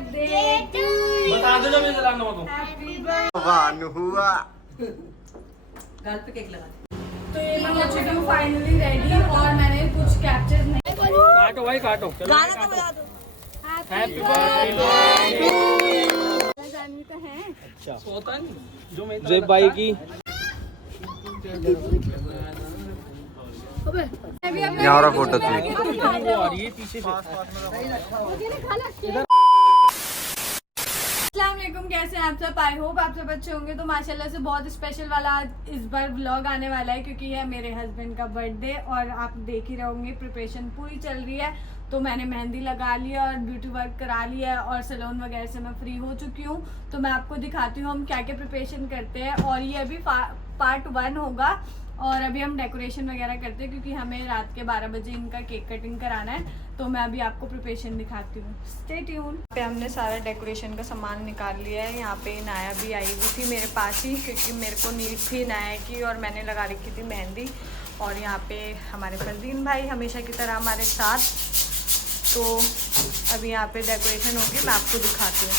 Birthday to you. बता दो जब मैं जलाना हो तो। Happy birthday. वाह हुआ। गाल पे केक लगा दे। तो ये मैं हो चुकी हूँ फाइनली रेडी और मैंने कुछ कैप्चर नहीं। काटो भाई काटो। गाना तो बजा दो। हैप्पी बर्थडे जानवी का है। अच्छा सोतन जो मैं जेब भाई की यहाँ रहा फोटो क्लिक। ये पीछे से। अस्सलामुअलैकुम, कैसे हैं आप सब? आई होप आप सब अच्छे होंगे। तो माशाल्लाह से बहुत स्पेशल वाला इस बार व्लॉग आने वाला है क्योंकि है मेरे हस्बैंड का बर्थडे और आप देख ही रहोगे प्रिपरेशन पूरी चल रही है। तो मैंने मेहंदी लगा लिया और ब्यूटी वर्क करा लिया है और सैलून वगैरह से मैं फ्री हो चुकी हूँ। तो मैं आपको दिखाती हूँ हम क्या क्या प्रिपरेशन करते हैं और ये अभी पार्ट 1 होगा और अभी हम डेकोरेशन वगैरह करते हैं क्योंकि हमें रात के 12 बजे इनका केक कटिंग कराना है। तो मैं अभी आपको प्रिपरेशन दिखाती हूँ, स्टे ट्यून। पे हमने सारा डेकोरेशन का सामान निकाल लिया है। यहाँ पे नाया भी आई हुई थी मेरे पास ही क्योंकि मेरे को नीड थी नाया की और मैंने लगा रखी थी मेहंदी। और यहाँ पे हमारे फरदीन भाई हमेशा की तरह हमारे साथ। तो अभी यहाँ पे डेकोरेशन होगी, मैं आपको दिखाती हूँ।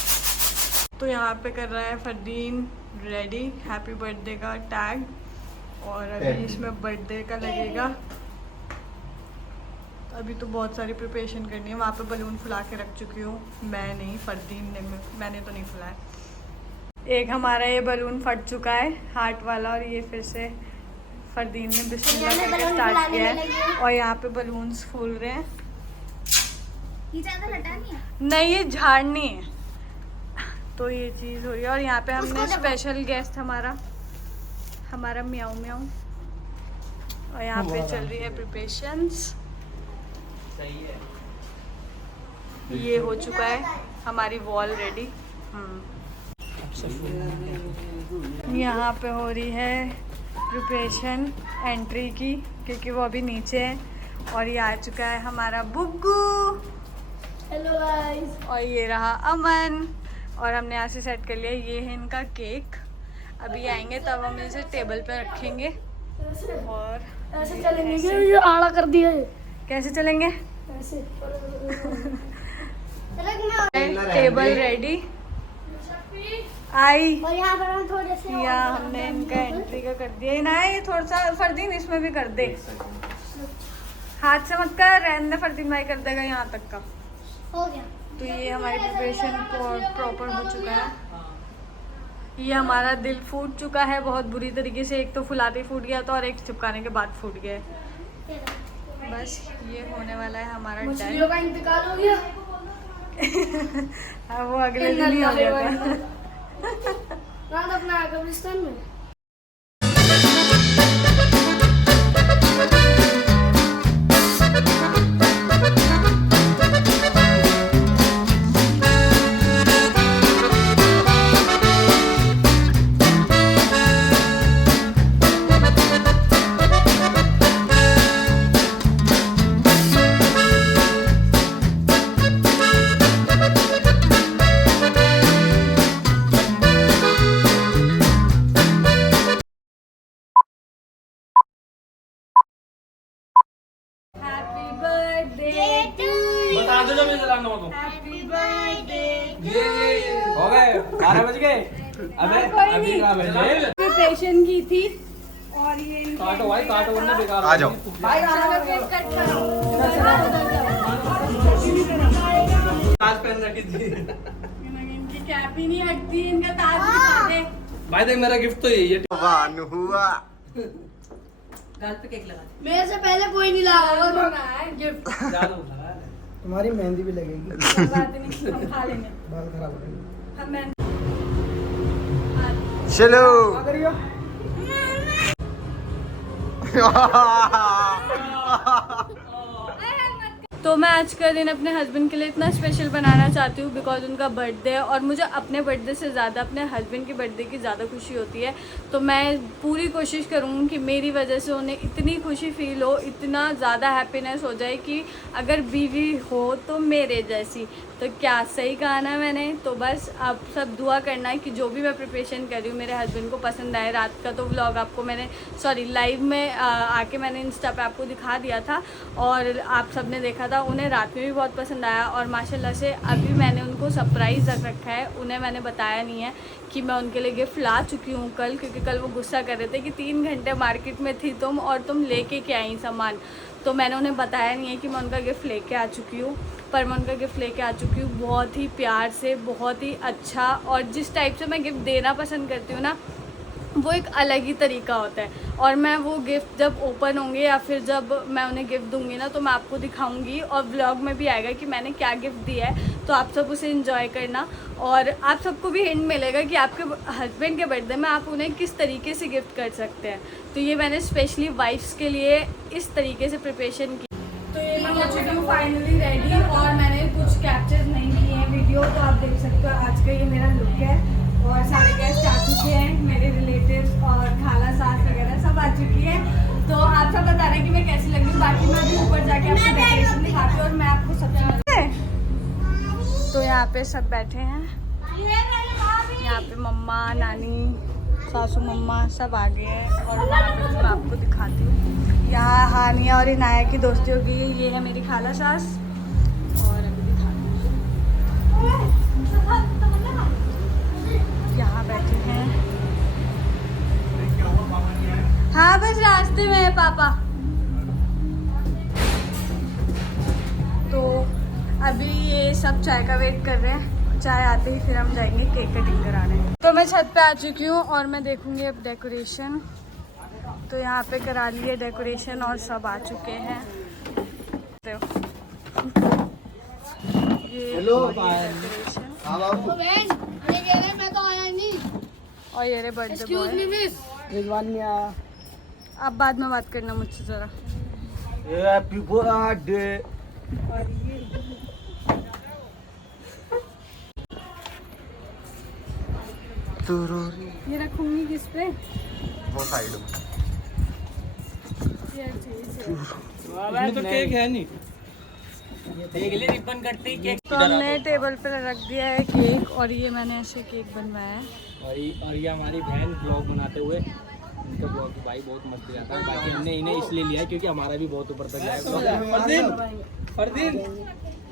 तो यहाँ पे कर रहा है फरदीन रेडी हैप्पी बर्थडे का टैग और अभी इसमें बर्थडे का लगेगा। अभी तो बहुत सारी प्रिपरेशन करनी है। वहाँ पे बलून फुला के रख चुकी हूँ, मैं नहीं, फरदीन ने, मैंने तो नहीं फुलाया। एक हमारा ये बलून फट चुका है हार्ट वाला और ये फिर से फरदीन ने बिस्मिल्लाह करके स्टार्ट किया है और यहाँ पे बलून्स फूल रहे हैं। ये ज़्यादा हटानी है? नहीं, ये झाड़नी है। तो ये चीज़ हो रही है और यहाँ पे हमने स्पेशल गेस्ट हमारा म्याऊ म्याऊ और यहाँ पे चल रही है प्रिपरेशंस। सही है। ये हो चुका है हमारी वॉल रेडी। यहाँ पे हो रही है प्रिपरेशन एंट्री की क्योंकि वो अभी नीचे है। और ये आ चुका है हमारा बुग्गू। Hello guys. और ये रहा अमन और हमने यहाँ से सेट कर लिया। ये है इनका केक। अभी आएंगे तब हम इसे टेबल पे रखेंगे और ऐसे चलेंगे कि ये आड़ा कर दिया है। कैसे चलेंगे? ऐसे टेबल रेडी आई। और यहाँ पर हम थोड़े से यहाँ हमने इनका एंट्री का कर दिया ना। ये थोड़ा सा फरदीन इसमें भी कर दे, हाथ से मत कर, रहने दे, फरदीन भाई कर देगा यहाँ तक का। हो गया। तो ये हमारी प्रिपरेशन प्रॉपर हो चुका है। ये हमारा दिल फूट चुका है बहुत बुरी तरीके से। एक तो फुलाते फूट गया था और एक चिपकाने के बाद फूट गया है। बस ये होने वाला है हमारा मछलियों का इंतकाल हो गया। हाँ, वो अगले दिन ही हो गया था। रात अपना कब्रिस्तान में। बता दो जब मैं जलाना हो तो। Happy birthday. ये हो गए 12 बज गए। अबे अभी कहाँ बजे? प्रिपरेशन की थी और ये काटो भाई काटो वरना बेकार। आ जाओ। भाई चलो केक कट करो। ताज पहन रखी थी। इनकी कैप ही नहीं हटती, इनका ताज दिखा दे। भाई देख मेरा गिफ्ट तो यही है। वाह हुआ। गाल पे केक लगा दे। मेरे से पहले कोई नहीं लाया होगा गिफ्ट। ज्यादा उठा है। तुम्हारी मेहंदी भी लगेगी। कोई बात नहीं, हम खा लेंगे। बाल खराब हो गए। हम मेहंदी चलो। तो मैं आज का दिन अपने हस्बैंड के लिए इतना स्पेशल बनाना चाहती हूँ बिकॉज उनका बर्थडे है और मुझे अपने बर्थडे से ज़्यादा अपने हस्बैंड की बर्थडे की ज़्यादा खुशी होती है। तो मैं पूरी कोशिश करूँगी कि मेरी वजह से उन्हें इतनी खुशी फील हो, इतना ज़्यादा हैप्पीनेस हो जाए कि अगर बीवी हो तो मेरे जैसी। तो क्या सही कहा ना मैंने। तो बस आप सब दुआ करना है कि जो भी मैं प्रिपरेशन कर रही हूँ मेरे हस्बैंड को पसंद आए। रात का तो व्लॉग आपको मैंने लाइव में आके मैंने इंस्टा पे आपको दिखा दिया था और आप सब ने देखा था, उन्हें रात में भी बहुत पसंद आया। और माशाल्लाह से अभी मैंने उनको सरप्राइज़ रख रखा है, उन्हें मैंने बताया नहीं है कि मैं उनके लिए गिफ्ट ला चुकी हूँ कल, क्योंकि कल वो गुस्सा कर रहे थे कि 3 घंटे मार्केट में थी तुम और तुम लेके क्या आई सामान। तो मैंने उन्हें बताया नहीं है कि मैं उनका गिफ्ट लेके आ चुकी हूँ, पर मैं उनका गिफ्ट लेके आ चुकी हूँ बहुत ही प्यार से, बहुत ही अच्छा। और जिस टाइप से मैं गिफ्ट देना पसंद करती हूँ ना, वो एक अलग ही तरीका होता है। और मैं वो गिफ्ट जब ओपन होंगे या फिर जब मैं उन्हें गिफ्ट दूंगी ना, तो मैं आपको दिखाऊंगी और व्लॉग में भी आएगा कि मैंने क्या गिफ्ट दिया है। तो आप सब उसे एंजॉय करना और आप सबको भी हिंट मिलेगा कि आपके हस्बैंड के बर्थडे में आप उन्हें किस तरीके से गिफ्ट कर सकते हैं। तो ये मैंने स्पेशली वाइफ्स के लिए इस तरीके से प्रिपरेशन की। तो ये मैं हो चुकी हूँ फाइनली रेडी और मैंने कुछ कैप्चर नहीं किए हैं वीडियो, तो आप देख सकते हो आज का ये मेरा लुक है। और सारे गेस्ट आ चुके हैं, मेरे रिलेटिव्स और खाला सास वगैरह सब आ चुकी है। तो आप सब बता रहे हैं कि मैं कैसी लग रही हूँ। बाकी मैं अभी ऊपर जाके आपको डेकोरेशन दिखाती हूँ और मैं आपको सबसे तो यहाँ पे सब बैठे हैं, यहाँ पे मम्मा नानी सासू मम्मा सब आ गए हैं। और यहाँ पे मैं आपको दिखाती हूँ, यहाँ हानिया और इनाया की दोस्ती होगी। ये है मेरी खाला सास और अभी दिखाती हूँ, यहाँ बैठे हैं। हाँ बस रास्ते में है पापा। तो अभी ये सब चाय का वेट कर रहे हैं, चाय आते ही फिर हम जाएंगे केक कटिंग कराने। तो मैं छत पे आ चुकी हूँ और मैं देखूंगी अब डेकोरेशन। तो यहाँ पे करा लिए डेकोरेशन और सब आ चुके हैं। ये डेकोरेशन मैं तो आया नहीं। और ये रे बर्थडे बॉय। रिजवानिया अब बाद में बात करना मुझसे जरा। Happy birthday. ये रखूंगी किस पे? वो साइड में ये अच्छी इसमें तो केक है नहीं, देख ले रिबन कटते ही केक। तो हमने टेबल पे रख दिया है केक और ये मैंने ऐसे केक बनवाया है। और ये हमारी बहन ब्लॉग बनाते हुए, उनका ब्लॉग भाई बहुत मस्त जाता है। बाकी हमने इन्हें इसलिए लिया है क्योंकि हमारा भी बहुत ऊपर तक जाएगा। फरदीन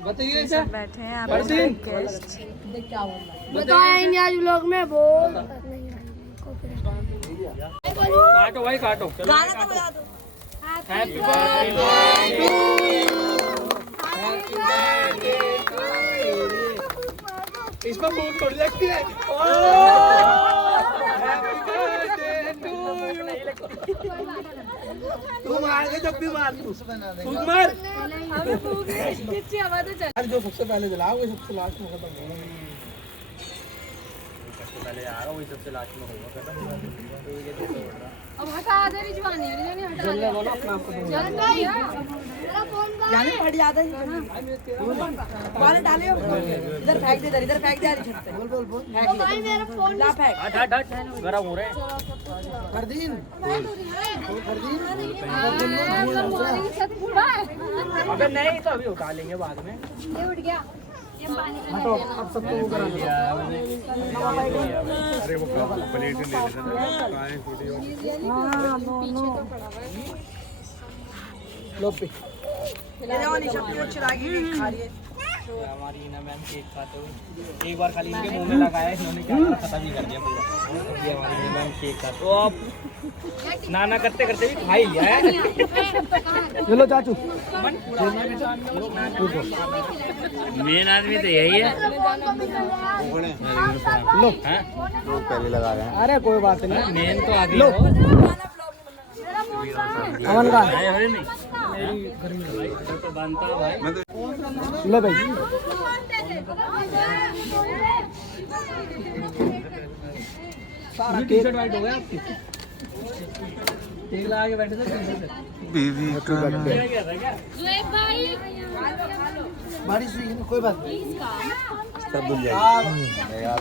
बताइए सब बैठे हैं यहाँ पे गेस्ट। बताया नहीं आज व्लॉग में बहुत। काटो भाई काटो, गाना तो बजा दो। Happy birthday to you. इसमें फूल थोड़ी लगती है। Happy birthday to you. तू मार के जब भी मार, तू फूक मार। कितनी आवाज़ है? यार जो सबसे पहले जलाओ वो सबसे लास्ट में खत्म होगा। सबसे पहले आ रहा, वही सबसे लास्ट में होगा खत्म। अब हटा दे रिजवानी, रिजवानी हटा दे। बोलो अपना आपको चल भाई जाने फट जाता है। वाले डाले हो इधर फेंक दे, इधर फेंक दे। यार छत पे बोल बोल भाई मेरा फोन ला फेंक। हट हट हट, गरम हो रहे हैं। फरदीन अबे नहीं तो अभी उठा लेंगे बाद में। ये उठ गया। ये पानी में हटो अब सबको वो करा दो। अरे वो प्लेट ले लेना लो पे ये देखो निशा जो चिरागी केक खा रही है। हमारी ना मैम केक खाते हुए एक बार खाली इनके मुंह में लगाया, इन्होंने क्या करा, खत्म ही कर दिया पूरा। ये हमारी मैम केक खाते हो, अब नाना करते करते भी खा ही लिया है। चलो चाचू मेन आदमी तो यही है। लो तो पहले लगा रहे हैं। अरे कोई बात नहीं। मेन तो आगे लो अमन का तो बनता भाई। ले भाई सारा टी शर्ट वाइट हो गया आपकी। केक लगा के बैठे थे बीवी का बारिश हुई है, कोई बात नहीं। सब भूल जाएगी यार।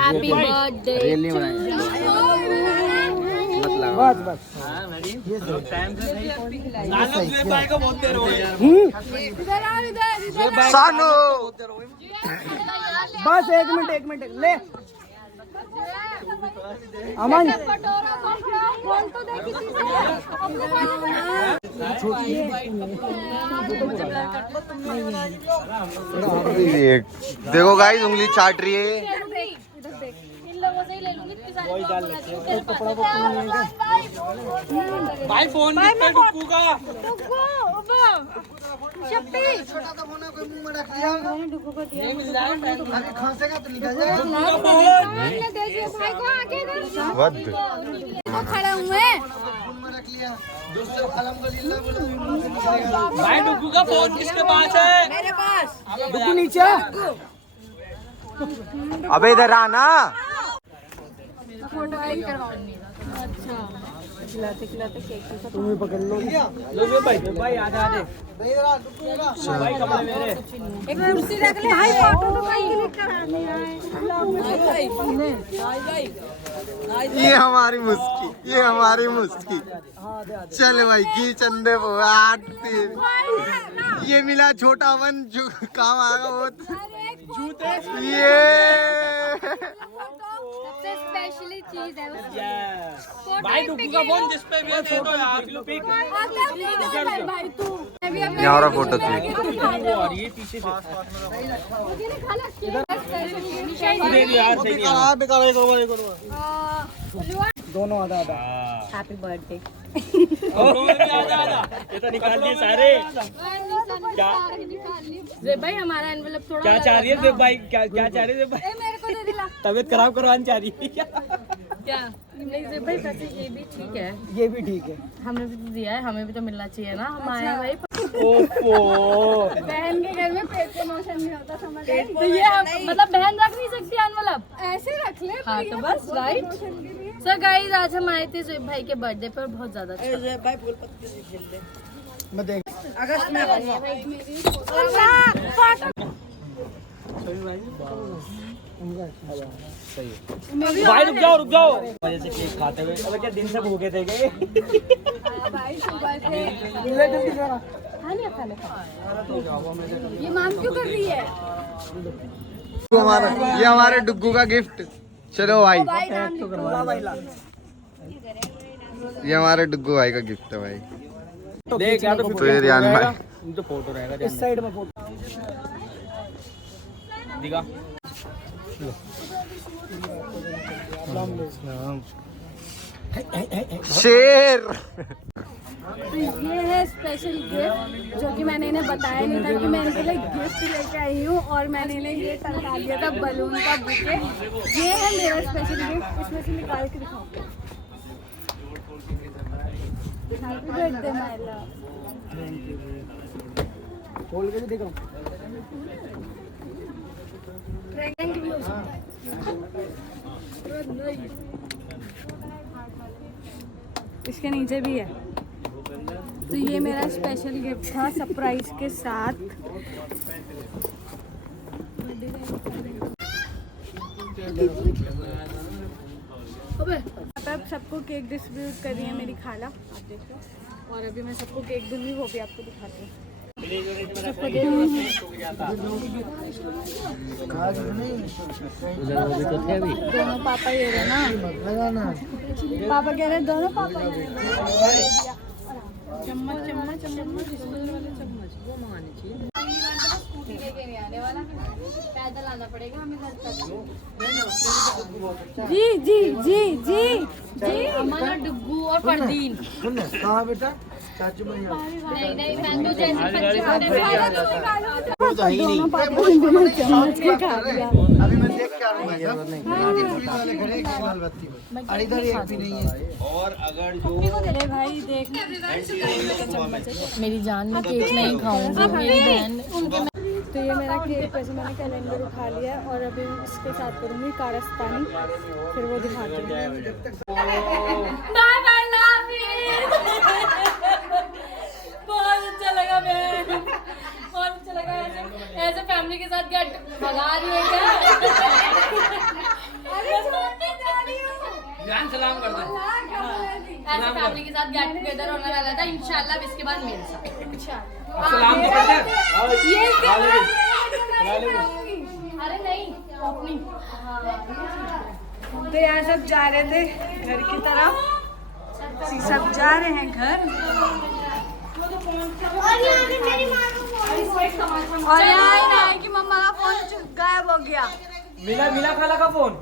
हैप्पी बर्थडे रील नहीं बनाएंगे। बस बस सानू बस एक मिनट ले अमन देखो गाइस उंगली चाट रही है। इन लोगों से ही ले लूंगी भाई फोन किस पे डुक्कू का छोटा सा फोन है, कोई मुंह में रख दिया खांसेगा तो निकल जाएगा। वद खड़ा हुए फोन में रख लिया दूसरे अल्हम्दुलिल्लाह बोलो। भाई डुक्कू का फोन किसके पास है? मेरे पास डुक्कू नीचे अबे इधर आना। तुम ही पकड़ लो लो भाई भाई आजा आजा भाई कपड़े मेरे एक कुर्सी रख ले हाय फोटो तो कहीं क्लिक कराने आए ये हमारी मुस्की, ये हमारी मुस्की। चल भाई की चंदे वो 8 3 ये मिला छोटा वन जो काम आएगा वो जूते ये सबसे स्पेशली चीज है भाई डुक्कू का फोन जिस पे भी है दे दो यार किलो पिक भाई तू यहाँ रहा फोटो क्लिक। और ये पीछे से दे दो यार सही है दोनों आधा आधा हैप्पी बर्थडे आजा आजा ये तो निकाल दिए सारे जेब भाई हमारा एनवेलप थोड़ा क्या चाह रही है जेब भाई क्या क्या चाह रही है जेब भाई मेरे को दे दिला तबीयत खराब करवानी चाह रही है क्या क्या नहीं जेब भाई वैसे ये भी ठीक है ये भी ठीक है। हमने भी तो दिया है हमें भी तो मिलना चाहिए ना हम आए हैं भाई ओफो बहन के घर में पेट प्रमोशन नहीं होता, समझ आई? तो ये मतलब बहन रख नहीं सकती एनवेलप ऐसे रख ले। हाँ तो बस राइट सो गाइस आज हम आए थे जोएब भाई के बर्थडे पर बहुत ज्यादा अच्छा भाई फूल पत्ती से खेल ले। मैं देख अगस्त में भाई रुक जाओ वजह से केक खाते हुए अबे क्या दिन से भूखे थे क्या भाई सुबह से ये माम क्यों कर रही है ये हमारे डुग्गू का गिफ्ट। चलो भाई ये हमारे डुग्गू भाई का गिफ्ट है भाई। देख यार तो फिर यान भाई तो फोटो रहेगा इस साइड में फोटो दिखा शेर। तो ये है स्पेशल गिफ्ट जो कि मैंने इन्हें बताया नहीं था कि मैं इनके लिए गिफ्ट लेके आई हूँ, और मैंने इन्हें ये टंगा दिया था बलून का बुके। ये है मेरा स्पेशल गिफ्ट, इसमें से निकाल के दिखाऊंगी। Happy birthday my love. खोल के भी देखो। Thank you. इसके नीचे भी है। तो ये मेरा स्पेशल गिफ्ट था सरप्राइज के साथ। अब सबको केक डिस्ट्रीब्यूट कर रही है मेरी खाला, आप देखो। और अभी मैं सबको केक दूंगी, वो भी आपको दिखाती हूँ। सबको दे दूंगी। दोनों पापा ये रहे ना, पापा कह रहे दोनों पापा ये रहे। चम्मच चम्मच चम्मच डिस्पोजल वाले चम्मच वो मंगानी चाहिए। स्कूटी लेके नहीं आने वाला, पैदल आना पड़ेगा हमें घर तक। जी जी जी जी जी हमारा डुग्गू और परदीन कहाँ बेटा चाचू में नहीं नहीं फैमिली जैसे बच्चे होते हैं दोनों पापा ने बिना चम्मच के खा लिया। अभी मैं देख के आ रहा हूँ भाई साहब। तीन पुलिस वाले खड़े हैं, एक लाल बत्ती में और इधर एक भी नहीं है। मम्मी को दे रहे भाई, देख। मेरी जान में केक नहीं खाऊंगी मेरी बहन उनके तो ये मेरा केक वैसे मैंने कैलेंडर उठा लिया है, और अभी इसके साथ करूँगी कारस्तानी, फिर वो दिखाती हूँ। Bye bye love you. बहुत अच्छा लगा बहन, बहुत अच्छा लगा। ऐसे फैमिली के साथ क्या भगा रही है क्या? ध्यान सलाम कर दो। ऐसे फैमिली के साथ गेट टुगेदर होने वाला था इंशाल्लाह, इसके बाद मेरे साथ। सलाम तो करते हैं। अरे नहीं, ओपनिंग। तो यहाँ सब जा रहे थे घर की तरफ, सब जा रहे हैं घर। और यहाँ कि मम्मा का फोन गायब हो गया। मिला खाला का फोन।